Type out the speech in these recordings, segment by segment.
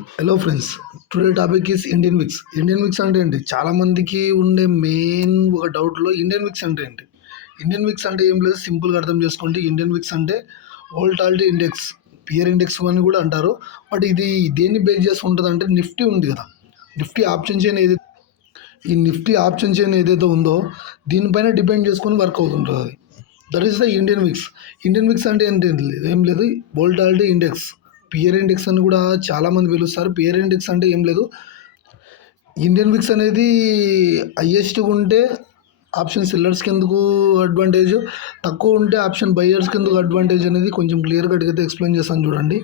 Hello friends, today topic is Indian VIX. Indian VIX అంటే ఏంటి? చాలామందికి ఉండే మెయిన్ ఒక డౌట్లో ఇండియన్ విక్స్ అంటే ఏంటి? ఇండియన్ విక్స్ అంటే ఏం లేదు, సింపుల్గా అర్థం చేసుకోండి. ఇండియన్ విక్స్ అంటే వోల్టాలిటీ ఇండెక్స్, పియర్ ఇండెక్స్ అని కూడా అంటారు. బట్ ఇది దేన్ని బేస్ చేసి ఉంటుంది అంటే నిఫ్టీ ఉంది కదా, నిఫ్టీ ఆప్షన్ చైన్ ఏదైతే ఈ నిఫ్టీ ఆప్షన్ చైన్ ఏదైతే ఉందో దీనిపైన డిపెండ్ చేసుకొని వర్క్ అవుతుంటుంది అది. That is the Indian VIX. Indian VIX అంటే ఏంటి? ఏం లేదు, వోల్టాలిటీ ఇండెక్స్, పియర్ ఇండెక్స్ అని కూడా చాలామంది పిలుస్తారు. పియర్ ఇండెక్స్ అంటే ఏం లేదు, ఇండియన్ విక్స్ అనేది హయ్యెస్ట్గా ఉంటే ఆప్షన్ సెల్లర్స్కి ఎందుకు అడ్వాంటేజ్, తక్కువ ఉంటే ఆప్షన్ బయ్యర్స్కి ఎందుకు అడ్వాంటేజ్ అనేది కొంచెం క్లియర్గా అడిగితే ఎక్స్ప్లెయిన్ చేస్తాను చూడండి.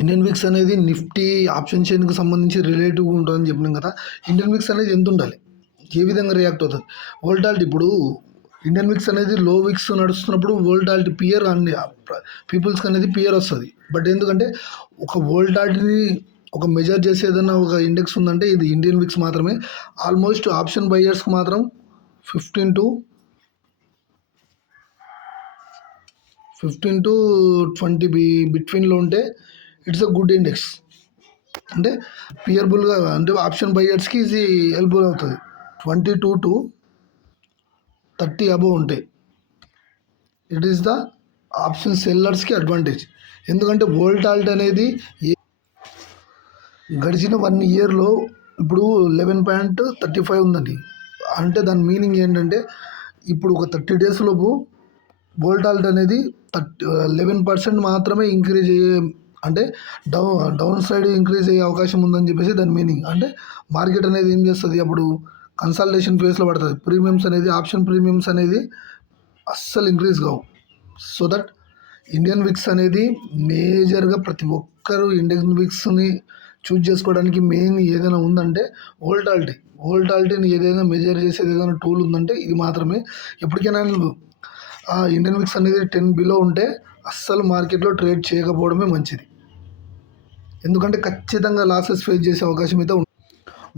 ఇండియన్ విక్స్ అనేది నిఫ్టీ ఆప్షన్ చైన్కి సంబంధించి రిలేటివ్గా ఉంటుందని చెప్పినాం కదా. ఇండియన్ విక్స్ అనేది ఎంత ఉండాలి, ఏ విధంగా రియాక్ట్ అవుతుంది? వోల్టాలిటీ, ఇప్పుడు ఇండియన్ విక్స్ అనేది లో విక్స్ నడుస్తున్నప్పుడు వోల్టాలిటీ పియర్ అన్ని పీపుల్స్కి అనేది పియర్ వస్తుంది. బట్ ఎందుకంటే ఒక వోల్టాలిటీని ఒక మెజర్ చేసే ఏదైనా ఒక ఇండెక్స్ ఉందంటే ఇది ఇండియన్ విక్స్ మాత్రమే. ఆల్మోస్ట్ ఆప్షన్ బయ్యర్స్కి మాత్రం 15 to 20 బిట్వీన్లో ఉంటే ఇట్స్ అ గుడ్ ఇండెక్స్. అంటే పియర్బుల్గా, అంటే ఆప్షన్ బయ్యర్స్కి ఇది హెల్ప్ఫుల్ అవుతుంది. 22 to 30 అబోవ్ ఉంటాయి, ఇట్ ఈస్ ద ఆప్షన్ సెల్లర్స్కి అడ్వాంటేజ్. ఎందుకంటే వోల్టాలిటీ అనేది గడిచిన 1 ఇయర్లో ఇప్పుడు 11.35 ఉందండి. అంటే దాని మీనింగ్ ఏంటంటే ఇప్పుడు ఒక 30 days లోపు వోల్టాలిటీ అనేది 11% మాత్రమే ఇంక్రీజ్ అయ్యే, అంటే డౌన్ సైడ్ ఇంక్రీజ్ అయ్యే అవకాశం ఉందని చెప్పేసి దాని మీనింగ్. అంటే మార్కెట్ అనేది ఏం చేస్తుంది, అప్పుడు కన్సల్టేషన్ ఫేస్లో పడుతుంది. ప్రీమియమ్స్ అనేది, ఆప్షన్ ప్రీమియమ్స్ అనేది అస్సలు ఇంక్రీజ్ కావు. సో దట్ ఇండియన్ విక్స్ అనేది మేజర్గా ప్రతి ఒక్కరూ ఇండియన్ విక్స్ని చూజ్ చేసుకోవడానికి మెయిన్ ఏదైనా ఉందంటే వోల్టాలిటీని ఏదైనా మెజర్ చేసేది ఏదైనా టూల్ ఉందంటే ఇది మాత్రమే. ఎప్పటికైనా ఇండియన్ విక్స్ అనేది 10 బిలో ఉంటే అస్సలు మార్కెట్లో ట్రేడ్ చేయకపోవడమే మంచిది. ఎందుకంటే ఖచ్చితంగా లాసెస్ ఫేస్ చేసే అవకాశం అయితే ఉంది.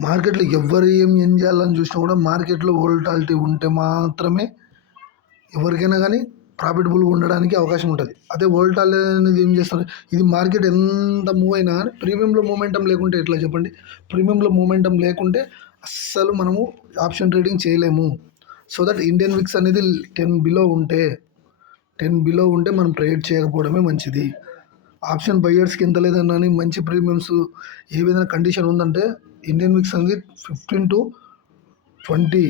మార్కెట్లో ఎవరు ఏం చేయాలని చూసినా కూడా మార్కెట్లో వోల్టాలిటీ ఉంటే మాత్రమే ఎవరికైనా కానీ ప్రాఫిటబుల్గా ఉండడానికి అవకాశం ఉంటుంది. అదే వోల్టాలిటీ అనేది ఏం చేస్తారు, ఇది మార్కెట్ ఎంత మూవ్ అయినా కానీ ప్రీమియంలో మూమెంటం లేకుంటే ఎట్లా చెప్పండి? ప్రీమియంలో మూమెంటం లేకుంటే అస్సలు మనము ఆప్షన్ ట్రేడింగ్ చేయలేము. సో దట్ ఇండియన్ విక్స్ అనేది 10 బిలో ఉంటే మనం ట్రేడ్ చేయకపోవడమే మంచిది. ఆప్షన్ బయ్యర్స్కి ఎంత లేదన్నా మంచి ప్రీమియమ్స్ ఏ విధంగా కండిషన్ ఉందంటే ఇండియన్ విక్స్ అనేది 15 to 20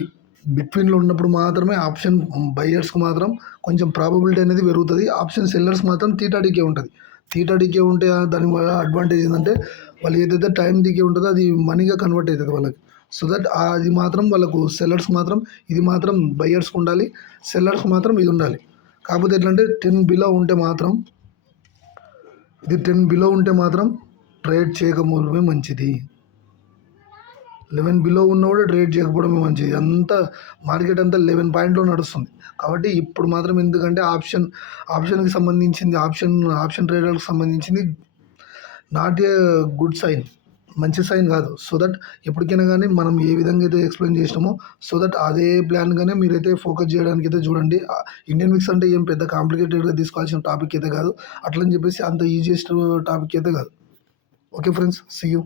బిట్వీన్లో ఉన్నప్పుడు మాత్రమే ఆప్షన్ బయ్యర్స్కి మాత్రం కొంచెం ప్రాబబిలిటీ అనేది పెరుగుతుంది. ఆప్షన్ సెల్లర్స్ మాత్రం థీటా డీకే ఉంటుంది. థీటా డీకే ఉంటే దాని వల్ల అడ్వాంటేజ్ ఏంటంటే వాళ్ళు ఏదైతే టైం డీకే ఉంటుందో అది మనీగా కన్వర్ట్ అవుతుంది వాళ్ళకి. సో దట్ అది మాత్రం వాళ్ళకు సెల్లర్స్ మాత్రం ఇది మాత్రం బయ్యర్స్కి ఉండాలి, సెల్లర్స్ మాత్రం ఇది ఉండాలి. కాకపోతే ఎట్లంటే 10 బిలో ఉంటే మాత్రం ట్రేడ్ చేయకపోవడమే మంచిది. 11 బిలో ఉన్న కూడా ట్రేడ్ చేయకపోవడమే మంచిది. అంతా మార్కెట్ అంతా 11 పాయింట్లో నడుస్తుంది. కాబట్టి ఇప్పుడు మాత్రం ఎందుకంటే ఆప్షన్కి సంబంధించింది, ఆప్షన్ ట్రేడర్కి సంబంధించింది నాట్ ఏ గుడ్ సైన్, మంచి సైన్ కాదు. సో దట్ ఎప్పటికైనా కానీ మనం ఏ విధంగా అయితే ఎక్స్ప్లెయిన్ చేసినామో సో దట్ అదే ప్లాన్గానే మీరైతే ఫోకస్ చేయడానికి అయితే చూడండి. ఇండియన్ విక్స్ అంటే ఏం పెద్ద కాంప్లికేటెడ్గా తీసుకోవాల్సిన టాపిక్ అయితే కాదు, అట్లని చెప్పేసి అంత ఈజియెస్ట్ టాపిక్ అయితే కాదు. Okay friends, see you.